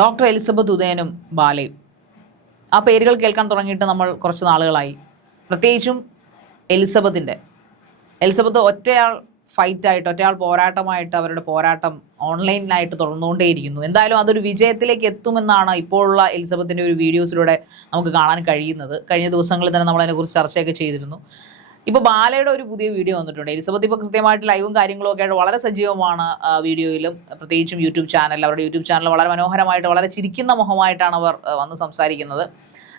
Doctor Elizabeth ഉദയനും ബാലയും ആ പേരുകൾ കേൾക്കാൻ തുടങ്ങിയിട്ട് നമ്മൾ കുറച്ച് നാളുകളായി. പ്രത്യേകിച്ചും എലിസബത്ത് ഒറ്റയാൾ ഫൈറ്റായിട്ട്, ഒറ്റയാൾ പോരാട്ടമായിട്ട് അവരുടെ പോരാട്ടം ഓൺലൈനിലായിട്ട് തുടർന്നുകൊണ്ടേയിരിക്കുന്നു. എന്തായാലും അതൊരു വിജയത്തിലേക്ക് എത്തുമെന്നാണ് ഇപ്പോഴുള്ള എലിസബത്തിൻ്റെ ഒരു വീഡിയോസിലൂടെ നമുക്ക് കാണാൻ കഴിയുന്നത്. കഴിഞ്ഞ ദിവസങ്ങളിൽ തന്നെ നമ്മൾ അതിനെക്കുറിച്ച് ചർച്ചയൊക്കെ ചെയ്തിരുന്നു. ഇപ്പോൾ ബാലയുടെ ഒരു പുതിയ വീഡിയോ വന്നിട്ടുണ്ട്. എലിസബത്ത് ഇപ്പോൾ കൃത്യമായിട്ട് ലൈവും കാര്യങ്ങളും ഒക്കെ ആയിട്ട് വളരെ സജീവമാണ് വീഡിയോയിലും, പ്രത്യേകിച്ചും യൂട്യൂബ് ചാനൽ. അവരുടെ യൂട്യൂബ് ചാനൽ വളരെ മനോഹരമായിട്ട്, വളരെ ചിരിക്കുന്ന മുഖമായിട്ടാണ് അവർ വന്ന് സംസാരിക്കുന്നത്.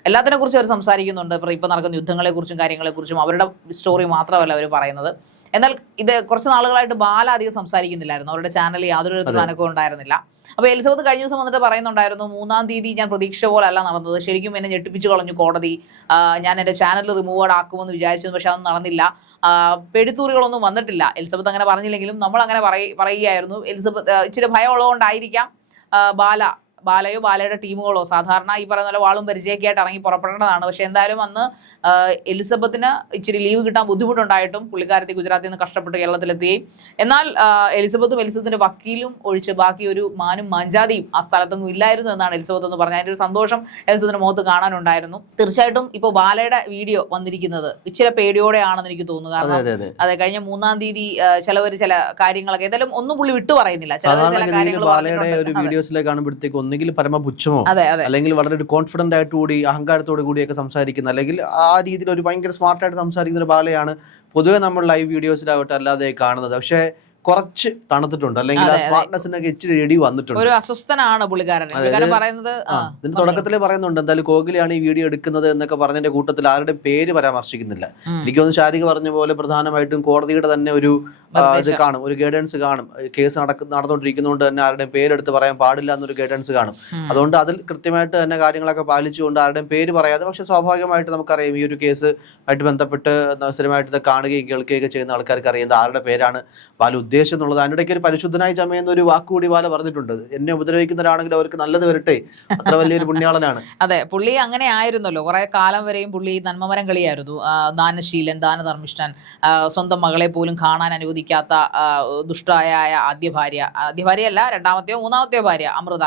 എല്ലാത്തിനെ കുറിച്ചും അവർ സംസാരിക്കുന്നുണ്ട്. ഇപ്പോൾ നടക്കുന്ന യുദ്ധങ്ങളെക്കുറിച്ചും കാര്യങ്ങളെക്കുറിച്ചും അവരുടെ സ്റ്റോറി മാത്രമല്ല അവർ പറയുന്നത്. എന്നാൽ ഇത് കുറച്ച് നാളുകളായിട്ട് ബാല അധികം സംസാരിക്കുന്നില്ലായിരുന്നു. അവരുടെ ചാനലിൽ യാതൊരു വിധത്തിലുള്ള അനക്കവും ഉണ്ടായിരുന്നില്ല. അപ്പോൾ എലിസബത്ത് കഴിഞ്ഞ ദിവസം വന്നിട്ട് പറയുന്നുണ്ടായിരുന്നു, 3-ാം തീയതി ഞാൻ പ്രതീക്ഷ പോലെ അല്ല നടന്നത്, ശരിക്കും എന്നെ ഞെട്ടിപ്പിച്ചു കളഞ്ഞു കോടതി, ഞാൻ എൻ്റെ ചാനൽ റിമൂവഡ് ആക്കുമെന്ന് വിചാരിച്ചു, പക്ഷെ അതൊന്നും നടന്നില്ല, പെടുത്തൂറികളൊന്നും വന്നിട്ടില്ല. എലിസബത്ത് അങ്ങനെ പറഞ്ഞില്ലെങ്കിലും നമ്മൾ അങ്ങനെ പറയുകയായിരുന്നു. എലിസബത്ത് ഇച്ചിരി ഭയമുള്ളതുകൊണ്ടായിരിക്കാം ബാലയോ ബാലയുടെ ടീമുകളോ സാധാരണ ഈ പറയുന്ന പോലെ വാളും പരിചയമൊക്കെ ആയിട്ട് ഇറങ്ങി പുറപ്പെടേണ്ടതാണ്. പക്ഷെ എന്തായാലും അന്ന് എലിസബത്തിന് ഇച്ചിരി ലീവ് കിട്ടാൻ ബുദ്ധിമുട്ടുണ്ടായിട്ടും പുള്ളിക്കാരത്തി ഗുജറാത്തിൽ നിന്ന് കഷ്ടപ്പെട്ട് കേരളത്തിലെത്തുകയും, എന്നാൽ എലിസബത്തിൻ്റെ വക്കീലും ഒഴിച്ച് ബാക്കി ഒരു മാനും മാഞ്ചാതിയും ആ സ്ഥലത്തൊന്നും ഇല്ലായിരുന്നു എന്നാണ് എലിസബത്ത് എന്ന് പറഞ്ഞത്. അതിൻ്റെ ഒരു സന്തോഷം എലിസബത്തിൻ്റെ മുഖത്ത് കാണാനുണ്ടായിരുന്നു. തീർച്ചയായിട്ടും ഇപ്പോൾ ബാലയുടെ വീഡിയോ വന്നിരിക്കുന്നത് ഇച്ചിരി പേടിയോടെയാണെന്ന് എനിക്ക് തോന്നുന്നു. കാരണം അതെ, കഴിഞ്ഞ 3-ാം തീയതി ചില കാര്യങ്ങളൊക്കെ എന്തായാലും ഒന്നും പുള്ളി വിട്ടു പറയുന്നില്ല. ചില കാര്യങ്ങൾ ഒന്നുകിൽ പരമപുച്ഛമോ അല്ലെങ്കിൽ വളരെ ഒരു കോൺഫിഡന്റ് ആയിട്ട് കൂടി അഹങ്കാരത്തോടു കൂടിയൊക്കെ സംസാരിക്കുന്ന, അല്ലെങ്കിൽ ആ രീതിയിൽ ഒരു ഭയങ്കര സ്മാർട്ടായിട്ട് സംസാരിക്കുന്ന ഒരു ബാലയാണ് പൊതുവെ നമ്മൾ ലൈവ് വീഡിയോസിലാവട്ടെ അല്ലാതെ കാണുന്നത്. പക്ഷേ കുറച്ച് തണുത്തിട്ടുണ്ട്, അല്ലെങ്കിൽ ആ സ്മാർട്ട്നെസ്സിനൊക്കെ ഇച്ചിരി ഇടി വന്നിട്ടുണ്ട്. ഒരു അസ്വസ്ഥനാണ് പുള്ളിക്കാരൻ പറയുന്നത്. ഇതിന് തുടക്കത്തിലേ പറയുന്നുണ്ട് എന്തായാലും കോഹ്ലിയാണ് ഈ വീഡിയോ എടുക്കുന്നത് എന്നൊക്കെ പറഞ്ഞതിന്റെ കൂട്ടത്തിൽ ആരുടെ പേര് പരാമർശിക്കുന്നില്ല. എനിക്ക് തോന്നുന്നു ശാരിക പറഞ്ഞ പോലെ പ്രധാനമായിട്ടും കോടതിയുടെ തന്നെ ഒരു ഇത് കാണും, ഒരു ഗൈഡൻസ് കാണും. കേസ് നടന്നുകൊണ്ടിരിക്കുന്നതുകൊണ്ട് തന്നെ ആരുടെയും പേരെടുത്ത് പറയാൻ പാടില്ല എന്നൊരു ഗൈഡൻസ് കാണും. അതുകൊണ്ട് അതിൽ കൃത്യമായിട്ട് തന്നെ കാര്യങ്ങളൊക്കെ പാലിച്ചുകൊണ്ട് ആരുടെയും പേര് പറയാതെ, പക്ഷെ സ്വാഭാവികമായിട്ട് നമുക്കറിയാം ഈ ഒരു കേസ് ആയിട്ട് ബന്ധപ്പെട്ട് സ്ഥിരമായിട്ട് ഇത് കാണുകയും കേൾക്കുകയൊക്കെ ചെയ്യുന്ന ആൾക്കാർക്ക് അറിയുന്നത് ആരുടെ പേരാണ് ബാല ഉദ്ദേശം എന്നുള്ളത്. അതിൻ്റെ ഇടയ്ക്ക് ഒരു പരിശുദ്ധനായി ചമയുന്ന ഒരു വാക്കുകൂടി ബാല പറഞ്ഞിട്ടുണ്ട്. എന്നെ ഉപദ്രവിക്കുന്നവരാണെങ്കിൽ അവർക്ക് നല്ലത് വരട്ടെ, അത്ര വലിയൊരു പുണ്യാളനാണ്. അതെ, പുള്ളി അങ്ങനെ ആയിരുന്നല്ലോ. കുറെ കാലം വരെയും പുള്ളി നന്മമരം കളിയായിരുന്നു, ദാനശീലൻ, ദാനധർമ്മിഷ്ഠൻ, സ്വന്തം മകളെ പോലും കാണാൻ അനുവദിക്കാത്ത ദുഷ്ടായ ആദ്യ ഭാര്യയല്ല, രണ്ടാമത്തെയോ മൂന്നാമത്തെയോ ഭാര്യ അമൃത.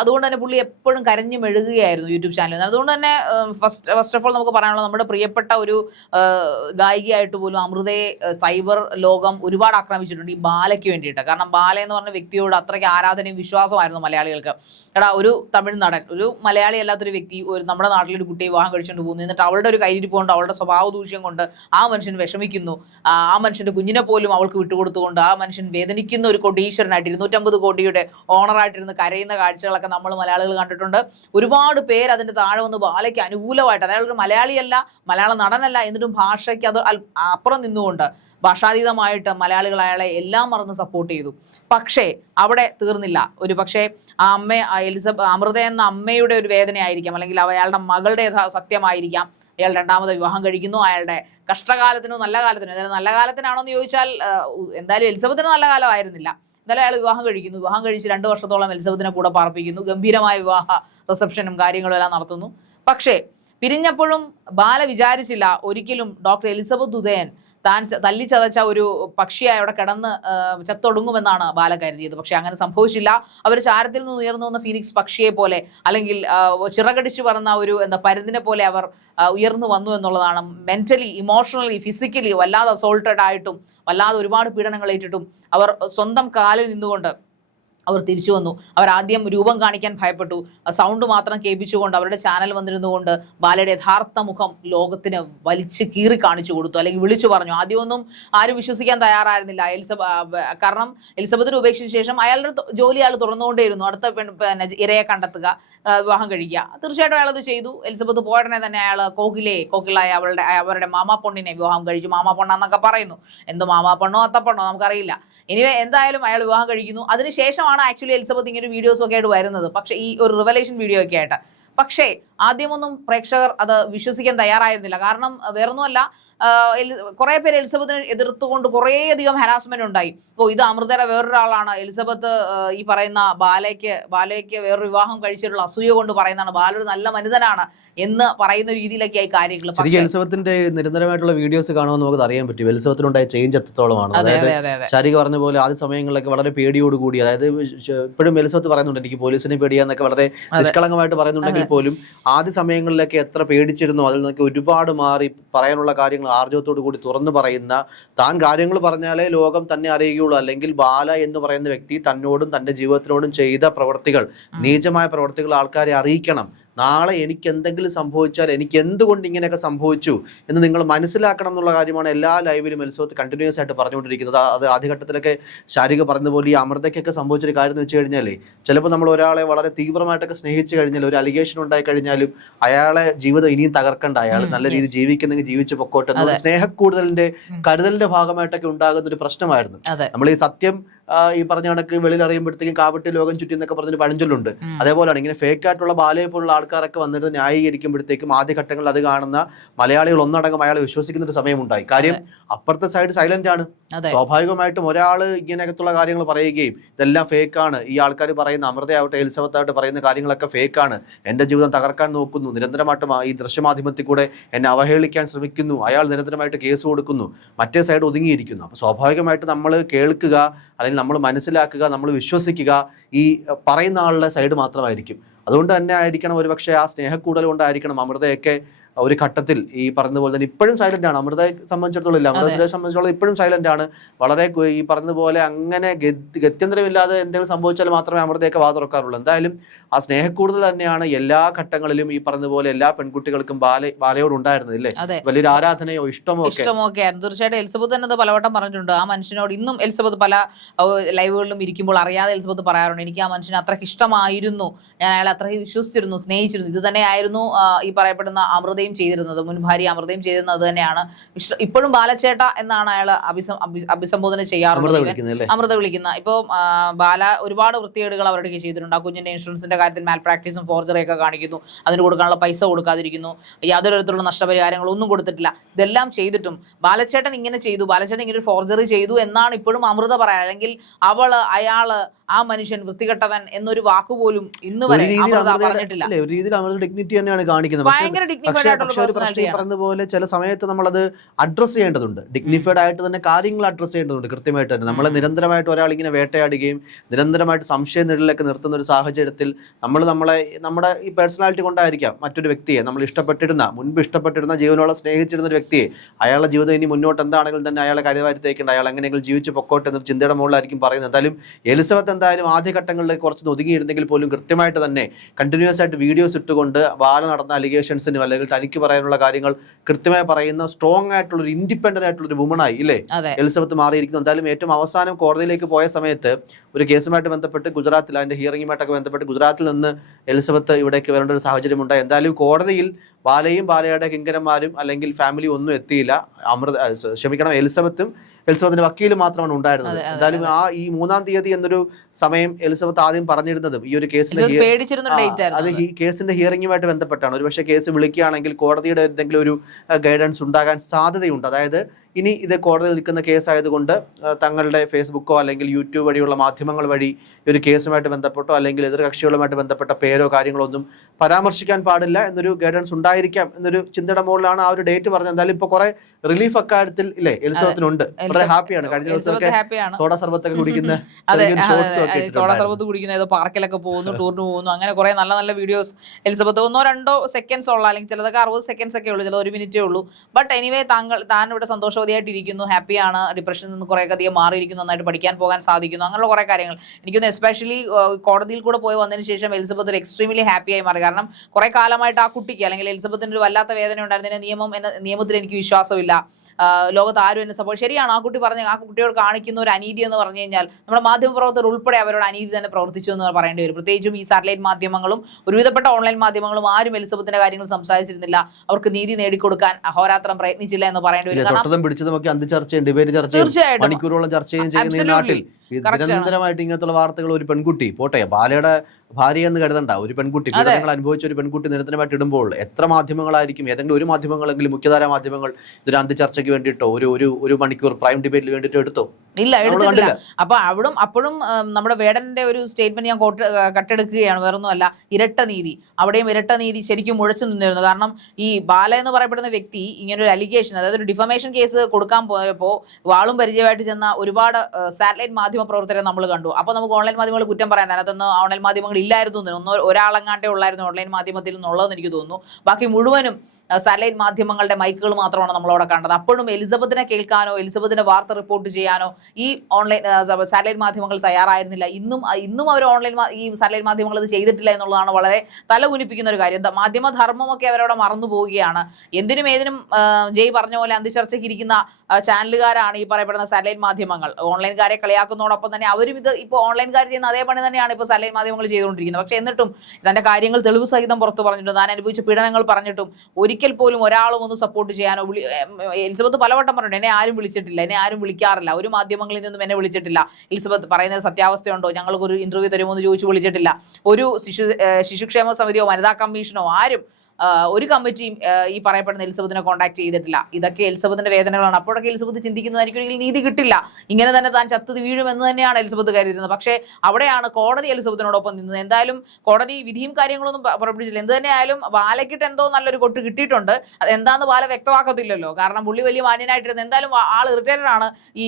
അതുകൊണ്ട് തന്നെ പുള്ളി എപ്പോഴും കരഞ്ഞു മെഴുകുകയായിരുന്നു യൂട്യൂബ് ചാനലിൽ. അതുകൊണ്ട് തന്നെ ഫസ്റ്റ് ഓഫ് ഓൾ നമുക്ക് പറയാനുള്ളത്, നമ്മുടെ പ്രിയപ്പെട്ട ഒരു ഗായികയായിട്ട് പോലും അമൃതയെ സൈബർ ലോകം ഒരുപാട് ആക്രമിച്ചിട്ടുണ്ട് ഈ ബാലയ്ക്ക് വേണ്ടിയിട്ട്. കാരണം ബാല എന്ന് പറഞ്ഞ വ്യക്തിയോട് അത്രയ്ക്ക് ആരാധനയും വിശ്വാസമായിരുന്നു മലയാളികൾക്ക്. ഒരു തമിഴ് നടൻ, ഒരു മലയാളി അല്ലാത്തൊരു വ്യക്തി നമ്മുടെ നാട്ടിലൊരു കുട്ടിയെ വിവാഹം കഴിച്ചുകൊണ്ട് പോകുന്നു, എന്നിട്ട് അവളുടെ ഒരു കയ്യിരിപ്പ് കൊണ്ട്, അവളുടെ സ്വഭാവ ദൂഷ്യം കൊണ്ട് ആ മനുഷ്യൻ വിഷമിക്കുന്നു, ആ മനുഷ്യൻ്റെ കുഞ്ഞിനെ പോലും അവൾക്ക് വിട്ടുകൊടുത്തുകൊണ്ട് ആ മനുഷ്യൻ വേദനിക്കുന്ന ഒരു കോടീശ്വരനായിട്ട് 250 കോടിയുടെ ഓണറായിട്ടിരുന്ന് കരയുന്ന കാഴ്ചകളൊക്കെ നമ്മൾ മലയാളികൾ കണ്ടിട്ടുണ്ട്. ഒരുപാട് പേര് അതിൻ്റെ താഴെ വന്ന് ബാലയ്ക്ക് അനുകൂലമായിട്ട്, അതായത് ഒരു മലയാളിയല്ല, മലയാള നടനല്ല, എന്നിട്ടും ഭാഷയ്ക്ക് അത് അപ്പുറം നിന്നുകൊണ്ട് ഭാഷാതീതമായിട്ട് മലയാളികൾ അയാളെ എല്ലാം മറന്ന് സപ്പോർട്ട് ചെയ്തു. പക്ഷേ അവിടെ തീർന്നില്ല. ഒരു പക്ഷേ ആ അമൃത എന്ന അമ്മയുടെ ഒരു വേദനയായിരിക്കാം, അല്ലെങ്കിൽ അയാളുടെ മകളുടെ സത്യമായിരിക്കാം. അയാൾ രണ്ടാമത് വിവാഹം കഴിക്കുന്നു. അയാളുടെ കഷ്ടകാലത്തിനോ നല്ല കാലത്തിനോ, അതായത് നല്ല കാലത്തിനാണോ എന്ന് ചോദിച്ചാൽ എന്തായാലും എലിസബത്തിന് നല്ല കാലമായിരുന്നില്ല. എന്തായാലും അയാൾ വിവാഹം കഴിക്കുന്നു. വിവാഹം കഴിച്ച് 2 വർഷത്തോളം എലിസബത്തിനെ കൂടെ പാർപ്പിക്കുന്നു. ഗംഭീരമായ വിവാഹ റിസപ്ഷനും കാര്യങ്ങളും എല്ലാം നടത്തുന്നു. പക്ഷേ പിരിഞ്ഞപ്പോഴും ബാല വിചാരിച്ചില്ല ഒരിക്കലും ഡോക്ടർ എലിസബത്ത് ഉദയൻ താൻ തല്ലിച്ചതച്ച ഒരു പക്ഷിയായി അവിടെ കിടന്ന് ചത്തൊടുങ്ങുമെന്നാണ് ബാല കരുതിയത്. പക്ഷെ അങ്ങനെ സംഭവിച്ചില്ല. അവർ ചാരത്തിൽ നിന്ന് ഉയർന്നു വന്ന ഫീനിക്സ് പക്ഷിയെ പോലെ, അല്ലെങ്കിൽ ചിറകടിച്ചു പറന്ന ഒരു പരുന്തിനെ പോലെ അവർ ഉയർന്നു വന്നു എന്നുള്ളതാണ്. മെന്റലി, ഇമോഷണലി, ഫിസിക്കലി വല്ലാതെ അസോൾട്ടഡ് ആയിട്ടും വല്ലാതെ ഒരുപാട് പീഡനങ്ങൾ ഏറ്റിട്ടും അവർ സ്വന്തം കാലിൽ നിന്നുകൊണ്ട് അവർ തിരിച്ചു വന്നു. അവർ ആദ്യം രൂപം കാണിക്കാൻ ഭയപ്പെട്ടു, സൗണ്ട് മാത്രം കേൾപ്പിച്ചുകൊണ്ട് അവരുടെ ചാനൽ വന്നിരുന്നുകൊണ്ട് ബാലയുടെ യഥാർത്ഥ മുഖം ലോകത്തിന് വലിച്ച് കീറി കാണിച്ചു കൊടുത്തു, അല്ലെങ്കിൽ വിളിച്ചു പറഞ്ഞു. ആദ്യമൊന്നും ആരും വിശ്വസിക്കാൻ തയ്യാറായിരുന്നില്ല. കാരണം എലിസബത്തിനെ ഉപേക്ഷിച്ച ശേഷം അയാളുടെ ജോലി അയാൾ തുറന്നുകൊണ്ടേയിരുന്നു. അടുത്ത ഇരയെ കണ്ടെത്തുക, വിവാഹം കഴിക്കുക. തീർച്ചയായിട്ടും അയാളത് ചെയ്തു. എലിസബത്ത് പോയടനെ തന്നെ അയാൾ കോക്കിലായ അവരുടെ മാമാപ്പൊണ്ണിനെ വിവാഹം കഴിച്ചു. മാമാപ്പൊണ്ണാന്നൊക്കെ പറയുന്നു, എന്തോ മാമാപ്പൊണ്ണോ അത്തപ്പൊണ്ണോ നമുക്കറിയില്ല. എന്തായാലും അയാൾ വിവാഹം കഴിക്കുന്നു. അതിനുശേഷമാണ് ആക്ച്വലി എലിസബത്ത് ഇങ്ങനെ വീഡിയോസ് ഒക്കെ ആയിട്ട് വരുന്നത്, പക്ഷേ ഈ ഒരു റിവലേഷൻ വീഡിയോ ഒക്കെ ആയിട്ട്. പക്ഷേ ആദ്യമൊന്നും പ്രേക്ഷകർ അത് വിശ്വസിക്കാൻ തയ്യാറായിരുന്നില്ല. കാരണം വേറൊന്നുമല്ല, കുറെ പേര് എലിസബത്തിനെ എതിർത്തുകൊണ്ട് കുറേയധികം ഹരാസ്മെന്റ് ഉണ്ടായി. ഇത് അമൃതയുടെ വേറൊരാളാണ്, എലിസബത്ത് ഈ പറയുന്ന ബാലയ്ക്ക് വേറൊരു വിവാഹം കഴിച്ചിട്ടുള്ള അസൂയ കൊണ്ട് പറയുന്നതാണ്, ബാല ഒരു നല്ല മനിതനാണ് എന്ന് പറയുന്ന രീതിയിലൊക്കെ ആയി കാര്യങ്ങൾ. എലിസബത്തിന്റെ നിരന്തരമായിട്ടുള്ള വീഡിയോസ് കാണുമ്പോൾ നമുക്ക് അറിയാൻ പറ്റും എലിസബത്തിനുണ്ടായ ചേഞ്ച് എത്രത്തോളമാണ്. അതായത് ശാരിക പറഞ്ഞ പോലെ ആദ്യ സമയങ്ങളിലൊക്കെ വളരെ പേടിയോടുകൂടി, അതായത് ഇപ്പോഴും എലിസബത്ത് പറയുന്നുണ്ട് എനിക്ക് പോലീസിനെ പേടിയാന്നൊക്കെ വളരെ നിഷ്കളങ്കമായിട്ട് പറയുന്നുണ്ടെങ്കിൽ പോലും ആദ്യ സമയങ്ങളിലൊക്കെ എത്ര പേടിച്ചിരുന്നു, അതിൽ നിന്നൊക്കെ ഒരുപാട് മാറി പറയാനുള്ള കാര്യങ്ങൾ ആർജവത്തോടു കൂടി തുറന്നു പറയുന്ന, താൻ കാര്യങ്ങൾ പറഞ്ഞാലേ ലോകം തന്നെ അറിയുകയുള്ളൂ, അല്ലെങ്കിൽ ബാല എന്ന് പറയുന്ന വ്യക്തി തന്നോടും തന്റെ ജീവിതത്തിനോടും ചെയ്ത പ്രവർത്തികൾ, നീചമായ പ്രവർത്തികൾ ആൾക്കാരെ അറിയിക്കണം, നാളെ എനിക്ക് എന്തെങ്കിലും സംഭവിച്ചാൽ എനിക്ക് എന്തുകൊണ്ട് ഇങ്ങനെയൊക്കെ സംഭവിച്ചു എന്ന് നിങ്ങൾ മനസ്സിലാക്കണം എന്നുള്ള കാര്യമാണ് എല്ലാ ലൈവിലും എലിസബത്ത് കണ്ടിന്യൂസ് ആയിട്ട് പറഞ്ഞുകൊണ്ടിരിക്കുന്നത്. അത് ആദ്യഘട്ടത്തിലൊക്കെ ശാരിക പറഞ്ഞതുപോലെ ഈ അമൃതയ്ക്കൊക്കെ സംഭവിച്ചൊരു കാര്യം എന്ന് വെച്ച് കഴിഞ്ഞാലേ, ചിലപ്പോൾ നമ്മൾ ഒരാളെ വളരെ തീവ്രമായിട്ടൊക്കെ സ്നേഹിച്ചു കഴിഞ്ഞാൽ, ഒരു അലിഗേഷൻ ഉണ്ടായി കഴിഞ്ഞാലും അയാളെ ജീവിതം ഇനിയും തകർക്കണ്ട, അയാൾ നല്ല രീതിയിൽ ജീവിക്കുന്നെങ്കിൽ ജീവിച്ചു പൊക്കോട്ടെ എന്നുള്ള സ്നേഹക്കൂടുതലിന്റെ കരുതലിന്റെ ഭാഗമായിട്ടൊക്കെ ഉണ്ടാകുന്ന ഒരു പ്രശ്നമായിരുന്നു. നമ്മൾ ഈ സത്യം ഈ പറഞ്ഞ കണക്ക് വെളിയിൽ അറിയുമ്പോഴത്തേക്കും കാവട്ടി ലോകം ചുറ്റി എന്നൊക്കെ പറഞ്ഞൊരു പഴഞ്ചൊല്ലുണ്ട്. അതേപോലെയാണ് ഇങ്ങനെ ഫേക്ക് ആയിട്ടുള്ള ബാലയെ പോലുള്ള ആൾക്കാരൊക്കെ വന്നിട്ട് ന്യായീകരിക്കുമ്പോഴത്തേക്കും ആദ്യഘട്ടങ്ങളിൽ അത് കാണുന്ന മലയാളികൾ ഒന്നടങ്കം അയാളെ വിശ്വസിക്കുന്ന ഒരു സമയമുണ്ടായി. കാര്യം അപ്പുറത്തെ സൈഡ് സൈലന്റ് ആണ്. സ്വാഭാവികമായിട്ടും ഒരാൾ ഇങ്ങനെയൊക്കെയുള്ള കാര്യങ്ങൾ പറയുകയും ഇതെല്ലാം ഫേക്കാണ്, ഈ ആൾക്കാർ പറയുന്ന അമൃതയാവട്ടെ എലിസബത്താവട്ടെ പറയുന്ന കാര്യങ്ങളൊക്കെ ഫേക്കാണ്, എൻ്റെ ജീവിതം തകർക്കാൻ നോക്കുന്നു, നിരന്തരമായിട്ട് ഈ ദൃശ്യമാധ്യമത്തിൽ കൂടെ എന്നെ അവഹേളിക്കാൻ ശ്രമിക്കുന്നു, അയാൾ നിരന്തരമായിട്ട് കേസ് കൊടുക്കുന്നു, മറ്റേ സൈഡ് ഒതുങ്ങിയിരിക്കുന്നു. അപ്പോൾ സ്വാഭാവികമായിട്ട് നമ്മൾ കേൾക്കുക, അല്ലെങ്കിൽ നമ്മൾ മനസ്സിലാക്കുക, നമ്മൾ വിശ്വസിക്കുക ഈ പറയുന്ന ആളുടെ സൈഡ് മാത്രമായിരിക്കും. അതുകൊണ്ട് തന്നെ ആയിരിക്കണം ഒരുപക്ഷെ ആ സ്നേഹക്കൂടൽ കൊണ്ടായിരിക്കണം അമൃതയൊക്കെ ഒരു ഘട്ടത്തിൽ ഈ പറഞ്ഞതുപോലെ തന്നെ ഇപ്പോഴും സൈലന്റ് ആണ്. അമൃതയെ സംബന്ധിച്ചിടത്തോളം ഇല്ല, അമൃതയെ സംബന്ധിച്ചിടത്തോളം ഇപ്പോഴും സൈലന്റ് ആണ്. വളരെ ഈ പറഞ്ഞതുപോലെ അങ്ങനെ ഗത്യന്തരമില്ലാതെ എന്തെങ്കിലും സംഭവിച്ചാൽ മാത്രമേ അമൃതയൊക്കെ വാ തുറക്കാറുള്ളൂ. എന്തായാലും ആ സ്നേഹക്കൂടുതൽ തന്നെയാണ് എല്ലാ ഘട്ടങ്ങളിലും ഈ പറഞ്ഞതുപോലെ എല്ലാ പെൺകുട്ടികൾക്കും ബാലയോട് ഉണ്ടായിരുന്നത് ഇല്ലേ, വലിയൊരു ആരാധനയോ ഇഷ്ടമോ ഒക്കെ ആയിരുന്നു. തീർച്ചയായിട്ടും എലിസബത്ത് തന്നെ പലവട്ടം പറഞ്ഞിട്ടുണ്ട് ആ മനുഷ്യനോട്. ഇന്നും എലിസബത്ത് പല ലൈവുകളിലും ഇരിക്കുമ്പോൾ അറിയാതെ എലിസബത്ത് പറയാറുണ്ട്, എനിക്ക് ആ മനുഷ്യനെ അത്രയ്ക്ക് ഇഷ്ടമായിരുന്നു, ഞാൻ അയാളെ അത്രയ്ക്ക് വിശ്വസിച്ചിരുന്നു, സ്നേഹിച്ചിരുന്നു. ഇത് തന്നെയായിരുന്നു ഈ പറയപ്പെടുന്ന അമൃതയും ചെയ്തിരുന്നത്, മുൻ ഭാര്യ അമൃതയും ചെയ്തിരുന്നത് അത് തന്നെയാണ്. ഇപ്പോഴും ബാലച്ചേട്ട എന്നാണ് അയാൾ അഭിസംബോധന ചെയ്യാറുള്ളത്, അമൃത വിളിക്കുന്ന. ഇപ്പോൾ ബാല ഒരുപാട് വൃത്തികേടുകൾ അവരുടെ ചെയ്തിട്ടുണ്ട്. ആ കുഞ്ഞിന്റെ ഇൻഷുറൻസിന്റെ കാര്യത്തിൽ മാൽ പ്രാക്ടീസും ഫോർജറിയൊക്കെ കാണിക്കുന്നു, അതിന് കൊടുക്കാനുള്ള പൈസ കൊടുക്കാതിരിക്കുന്നു, യാതൊരു തരത്തിലുള്ള നഷ്ടപരിഹാരങ്ങളൊന്നും കൊടുത്തിട്ടില്ല. ഇതെല്ലാം ചെയ്തിട്ടും ബാലച്ചേട്ടൻ ഇങ്ങനെ ചെയ്തു, ബാലച്ചേട്ടൻ ഇങ്ങനെ ഒരു ഫോർജറി ചെയ്തു എന്നാണ് ഇപ്പോഴും അമൃത പറയാൻ. അല്ലെങ്കിൽ അയാള് ആ മനുഷ്യൻ വൃത്തികെട്ടവൻ എന്നൊരു വാക്കുപോലും ഇന്ന് വരെ പറഞ്ഞിട്ടില്ല. ഒരു രീതിയിൽ അമൃത ഡിഗ്നിറ്റി തന്നെയാണ് കാണിക്കുന്നത്. ഭയങ്കര ഡിഗ്നിഫൈഡ് പറഞ്ഞതുപോലെ ചില സമയത്ത് നമ്മളത് അഡ്രസ് ചെയ്യേണ്ടതുണ്ട്, ഡിഗ്നിഫൈഡ് ആയിട്ട് തന്നെ കാര്യങ്ങൾ അഡ്രസ് ചെയ്യേണ്ടതുണ്ട് കൃത്യമായിട്ട് തന്നെ. നമ്മളെ നിരന്തരമായിട്ട് ഒരാൾ ഇങ്ങനെ വേട്ടയാടുകയും നിരന്തരമായിട്ട് സംശയ നിഴലിലൊക്കെ നിർത്തുന്ന ഒരു സാഹചര്യത്തിൽ നമ്മുടെ ഈ പേഴ്സണാലിറ്റി കൊണ്ടായിരിക്കാം മറ്റൊരു വ്യക്തിയെ നമ്മൾ മുൻപ് ഇഷ്ടപ്പെട്ടിരുന്ന ജീവനോളം സ്നേഹിച്ചിരുന്ന ഒരു വ്യക്തിയെ അയാളുടെ ജീവിതം ഇനി മുന്നോട്ട് എന്താണെങ്കിലും തന്നെ അയാളെ കാര്യമായിട്ടേക്കുണ്ട്, അയാൾ എങ്ങനെയെങ്കിലും ജീവിച്ച് പൊക്കോട്ടെ എന്നൊരു ചിന്തയുടെ മുകളിലായിരിക്കും പറയുന്നത്. എന്തായാലും എലിസബത്ത് എന്തായാലും ആദ്യഘട്ടങ്ങളിൽ കുറച്ച് ഒതുങ്ങിയിരുന്നെങ്കിൽ പോലും കൃത്യമായിട്ട് തന്നെ കണ്ടിന്യൂസ് ആയിട്ട് വീഡിയോസ് ഇട്ടുകൊണ്ട് ബാല നടന്ന അലിഗേഷൻസിനും അല്ലെങ്കിൽ തനിക്ക് പറയാനുള്ള കാര്യങ്ങൾ കൃത്യമായി പറയുന്ന സ്ട്രോങ് ആയിട്ടുള്ള ഒരു ഇൻഡിപെൻഡന്റ് ആയിട്ടുള്ള ഒരു വുമണായി ഇല്ലേ എലിസബത്ത് മാറിയിരിക്കുന്നു. എന്തായാലും ഏറ്റവും അവസാനം കോടതിയിലേക്ക് പോയ സമയത്ത് ഒരു കേസുമായിട്ട് ബന്ധപ്പെട്ട് ഗുജറാത്തിൽ അതിന്റെ ഹിയറിംഗുമായിട്ടൊക്കെ ബന്ധപ്പെട്ട് ഗുജറാത്തിൽ നിന്ന് എലിസബത്ത് ഇവിടേക്ക് വരേണ്ട ഒരു സാഹചര്യം ഉണ്ടായി. എന്തായാലും കോടതിയിൽ ബാലയും ബാലയുടെ കിങ്കരന്മാരും അല്ലെങ്കിൽ ഫാമിലി ഒന്നും എത്തിയില്ല. എലിസബത്തിന്റെ വക്കീല് മാത്രമാണ് ഉണ്ടായിരുന്നത്. എന്തായാലും ഈ 3-ാം തീയതി എന്നൊരു സമയം എലിസബത്ത് ആദ്യം പറഞ്ഞിരുന്നതും ഈ ഒരു കേസിന്റെ ഹിയറിംഗുമായിട്ട് ബന്ധപ്പെട്ടാണ്. ഒരുപക്ഷെ കേസ് വിളിക്കുകയാണെങ്കിൽ കോടതിയുടെ എന്തെങ്കിലും ഒരു ഗൈഡൻസ് ഉണ്ടാകാൻ സാധ്യതയുണ്ട്. അതായത് ഇനി ഇത് കോടതിയിൽ നിൽക്കുന്ന കേസായതുകൊണ്ട് തങ്ങളുടെ ഫേസ്ബുക്കോ അല്ലെങ്കിൽ യൂട്യൂബ് വഴിയുള്ള മാധ്യമങ്ങൾ വഴി ഒരു കേസുമായിട്ട് ബന്ധപ്പെട്ടോ അല്ലെങ്കിൽ എതിർകക്ഷികളുമായിട്ട് ബന്ധപ്പെട്ട പേരോ കാര്യങ്ങളോ ഒന്നും പരാമർശിക്കാൻ പാടില്ല എന്നൊരു ഗൈഡൻസ് ഉണ്ടായിരിക്കാം എന്നൊരു ചിന്തയുടെ മുകളിലാണ് ആ ഒരു ഡേറ്റ് പറഞ്ഞത്. എന്തായാലും ഇപ്പൊ കുറെ റിലീഫ് അക്കാര്യത്തിൽ ഇല്ലേ എലിസബത്തിനുണ്ട്, വളരെ ഹാപ്പിയാണ്. കഴിഞ്ഞ ദിവസമൊക്കെ സോഡ സർബത്തൊക്കെ കുടിക്കുന്ന ഏതോ പാർക്കിലൊക്കെ പോകുന്നു, ടൂറിന് പോകുന്നു, അങ്ങനെ കുറെ നല്ല നല്ല വീഡിയോസ് എലിസബത്ത് 1-2 സെക്കൻഡ്സ് ഉള്ള, അല്ലെങ്കിൽ ചിലതൊക്കെ 60 സെക്കൻഡ്സ് ഒക്കെ ഉള്ളൂ, ചിലത് 1 മിനിറ്റേ ഉള്ളൂ. ബട്ട് എനിവേ താൻ ഇവിടെ സന്തോഷവതിയായിട്ടിരിക്കുന്നു, ഹാപ്പിയാണ്, ഡിപ്രഷനിൽ നിന്ന് കുറേ അധികം മാറിയിരിക്കുന്നു, നന്നായിട്ട് പഠിക്കാൻ പോകാൻ സാധിക്കുന്നു, അങ്ങനെയുള്ള കുറേ കാര്യങ്ങൾ. എനിക്കൊന്ന് എസ്പെഷ്യലി കോടതിയിൽ കൂടെ പോയി വന്നതിന് ശേഷം എലിസബത്ത് ഒരു എക്സ്ട്രീംലി ഹാപ്പിയായി മാറി. കാരണം കുറെ കാലമായിട്ട് ആ കുട്ടിക്ക് അല്ലെങ്കിൽ എലിസബത്തിന് ഒരു വല്ലാത്ത വേദന ഉണ്ടായിരുന്നതിന് നിയമത്തിൽ എനിക്ക് വിശ്വാസമില്ല, ലോകത്ത് ആരും എന്നെ സപ്പോർട്ട്. ശരിയാണ്, ആ കുട്ടിയോട് കാണിക്കുന്ന ഒരു അനീതി എന്ന് പറഞ്ഞു കഴിഞ്ഞാൽ നമ്മുടെ മാധ്യമപ്രവർത്തകർ ഉൾപ്പെടെ അവരോട് അനീതി തന്നെ പ്രവർത്തിച്ചു എന്ന് പറയേണ്ടി വരും. പ്രത്യേകിച്ചും ഈ സാറ്റലൈറ്റ് മാധ്യമങ്ങളും ഒരുവിധപ്പെട്ട ഓൺലൈൻ മാധ്യമങ്ങളും ആരും എലിസബത്തിന്റെ കാര്യങ്ങൾ സംസാരിച്ചിരുന്നില്ല, അവർക്ക് നീതി നേടിക്കൊടുക്കാൻ അഹോരാത്രം പ്രയത്നിച്ചില്ല എന്ന് പറയേണ്ടി വരും. മണിക്കൂറോളം ചർച്ചയും ചെയ്യുന്ന നാട്ടിൽ നിരന്തരമായിട്ട് ഇങ്ങനത്തുള്ള വാർത്തകൾ. ഒരു പെൺകുട്ടി പോട്ടെ, ബാലയുടെ ഭാര്യ എന്ന് കരുതണ്ട, ഒരു പെൺകുട്ടി പീഡനങ്ങൾ അനുഭവിച്ച ഒരു പെൺകുട്ടി നിരന്തരമായിട്ട് ഇടുമ്പോൾ എത്ര മാധ്യമങ്ങളായിരിക്കും, ഏതെങ്കിലും ഒരു മാധ്യമങ്ങളെങ്കിലും മുഖ്യധാരാ മാധ്യമങ്ങൾ ഇതിന് അന്ത്യചർച്ചയ്ക്ക് വേണ്ടിയിട്ടോ ഒരു മണിക്കൂർ പ്രൈം ഡിബേറ്റിൽ വേണ്ടിയിട്ടോ എടുത്തോ? ഇല്ല, എടുത്തിട്ടില്ല. അപ്പൊ അപ്പോഴും നമ്മുടെ വേടന്റെ ഒരു സ്റ്റേറ്റ്മെന്റ് ഞാൻ കട്ടെടുക്കുകയാണ്. വേറൊന്നുമല്ല, ഇരട്ട നീതി. അവിടെയും ഇരട്ട നീതി ശരിക്കും മുഴച്ചു നിന്നിരുന്നു. കാരണം ഈ ബാല എന്ന് പറയപ്പെടുന്ന വ്യക്തി ഇങ്ങനെ ഒരു അലിഗേഷൻ, അതായത് ഒരു ഡിഫമേഷൻ കേസ് കൊടുക്കാൻ പോയപ്പോൾ വാളും പരിചയമായിട്ട് ചെന്ന ഒരുപാട് സാറ്റലൈറ്റ് മാധ്യമ പ്രവർത്തകരെ നമ്മൾ കണ്ടു. അപ്പോൾ നമുക്ക് ഓൺലൈൻ മാധ്യമങ്ങൾ കുറ്റം പറയാൻ, അതിനകത്തൊന്നും ഓൺലൈൻ മാധ്യമങ്ങൾ ഇല്ലായിരുന്നു, ഒരാളെങ്ങാണ്ടേ ഉള്ളായിരുന്നു ഓൺലൈൻ മാധ്യമത്തിൽ നിന്നുള്ളതെന്ന് എനിക്ക് തോന്നുന്നു. ബാക്കി മുഴുവനും സാറ്റലൈറ്റ് മാധ്യമങ്ങളുടെ മൈക്കുകൾ മാത്രമാണ് നമ്മളവിടെ കണ്ടത്. അപ്പോഴും എലിസബത്തിനെ കേൾക്കാനോ എലിസബത്തിന്റെ വാർത്ത റിപ്പോർട്ട് ചെയ്യാനോ ഈ ഓൺലൈൻ സാറ്റലൈറ്റ് മാധ്യമങ്ങൾ തയ്യാറായിരുന്നില്ല. ഇന്നും അവർ ഈ സാറ്റലൈറ്റ് മാധ്യമങ്ങൾ ഇത് ചെയ്തിട്ടില്ല എന്നുള്ളതാണ് വളരെ തലകുനിപ്പിക്കുന്ന ഒരു കാര്യം. മാധ്യമധർമ്മമൊക്കെ അവരവിടെ മറന്നു പോവുകയാണ്. എന്തിനും ഏതിനും ജയ് പറഞ്ഞ പോലെ അന്തിച്ചർച്ചയ്ക്ക് ഇരിക്കുന്ന ചാനലുകാരാണ് ഈ പറയപ്പെടുന്ന സാറ്റലൈറ്റ് മാധ്യമങ്ങൾ. ഓൺലൈൻകാരെ കളിയാക്കുന്നതോടൊപ്പം തന്നെ അവരും ഇത് ഇപ്പോൾ ഓൺലൈൻകാർ ചെയ്യുന്ന അതേ പണി തന്നെയാണ് ഇപ്പോൾ സാറ്റലൈറ്റ് മാധ്യമങ്ങൾ ചെയ്തുകൊണ്ടിരിക്കുന്നത്. പക്ഷേ എന്നിട്ടും തന്റെ കാര്യങ്ങൾ തെളിവ് സഹിതം പുറത്തു പറഞ്ഞിട്ടും താൻ അനുഭവിച്ച പീഡനങ്ങൾ പറഞ്ഞിട്ടും ഒരിക്കൽ പോലും ഒരാളും ഒന്ന് സപ്പോർട്ട് ചെയ്യാനോ എലിസബത്ത് പലവട്ടം പറഞ്ഞിട്ടുണ്ട്, എന്നെ ആരും വിളിച്ചിട്ടില്ല, എന്നെ ആരും വിളിക്കാറില്ല, ഒരു മാധ്യമങ്ങളിൽ നിന്നും എന്നെ വിളിച്ചിട്ടില്ല, എലിസബത്ത് പറയുന്നത് സത്യാവസ്ഥയുണ്ടോ, ഞങ്ങൾക്കൊരു ഇന്റർവ്യൂ തരുമോ എന്ന് ചോദിച്ചു വിളിച്ചിട്ടില്ല, ഒരു ശിശുക്ഷേമ സമിതിയോ വനിതാ കമ്മീഷനോ ആരും ഒരു കമ്മിറ്റിയും ഈ പറയപ്പെടുന്ന എലിസബത്തിനെ കോൺടാക്ട് ചെയ്തിട്ടില്ല. ഇതൊക്കെ എലിസബത്തിന്റെ വേദനകളാണ്. അപ്പോഴൊക്കെ എലിസബത്ത് ചിന്തിക്കുന്നത് എനിക്കൊരിക്കലും നീതി കിട്ടില്ല, ഇങ്ങനെ തന്നെ താൻ ചത്തത് വീഴുമെന്ന് തന്നെയാണ് എലിസബത്ത് കരുതുന്നത്. പക്ഷേ അവിടെയാണ് കോടതി എലിസബത്തിനോടൊപ്പം നിന്നത്. എന്തായാലും കോടതി വിധിയും കാര്യങ്ങളൊന്നും പുറപ്പെടുവിച്ചില്ല. എന്ത് തന്നെയായാലും ബാലയ്ക്കിട്ട് എന്തോ നല്ലൊരു കൊട്ട് കിട്ടിയിട്ടുണ്ട്. അത് എന്താന്ന് ബാല വ്യക്തമാക്കത്തില്ലല്ലോ, കാരണം പുള്ളി വലിയ മാന്യനായിട്ടിരുന്നത്. എന്തായാലും ആൾ ഇറിറ്റേറ്റഡ് ആണ്. ഈ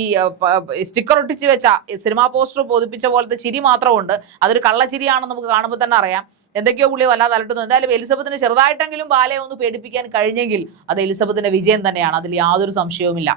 സ്റ്റിക്കർ ഒട്ടിച്ച് വെച്ച സിനിമാ പോസ്റ്റർ പൊതിപ്പിച്ച പോലത്തെ ചിരി മാത്രമുണ്ട്. അതൊരു കള്ളച്ചിരിയാണെന്ന് നമുക്ക് കാണുമ്പോൾ തന്നെ അറിയാം. എന്തൊക്കെയോ പുള്ളി വല്ലാതെ അലട്ടുന്നു. എന്തായാലും എലിസബത്തിന് ചെറുതായിട്ടെങ്കിലും ബാലയെ ഒന്ന് പേടിപ്പിക്കാൻ കഴിഞ്ഞെങ്കിൽ അത് എലിസബത്തിന്റെ വിജയം തന്നെയാണ്, അതിൽ യാതൊരു സംശയവുമില്ല.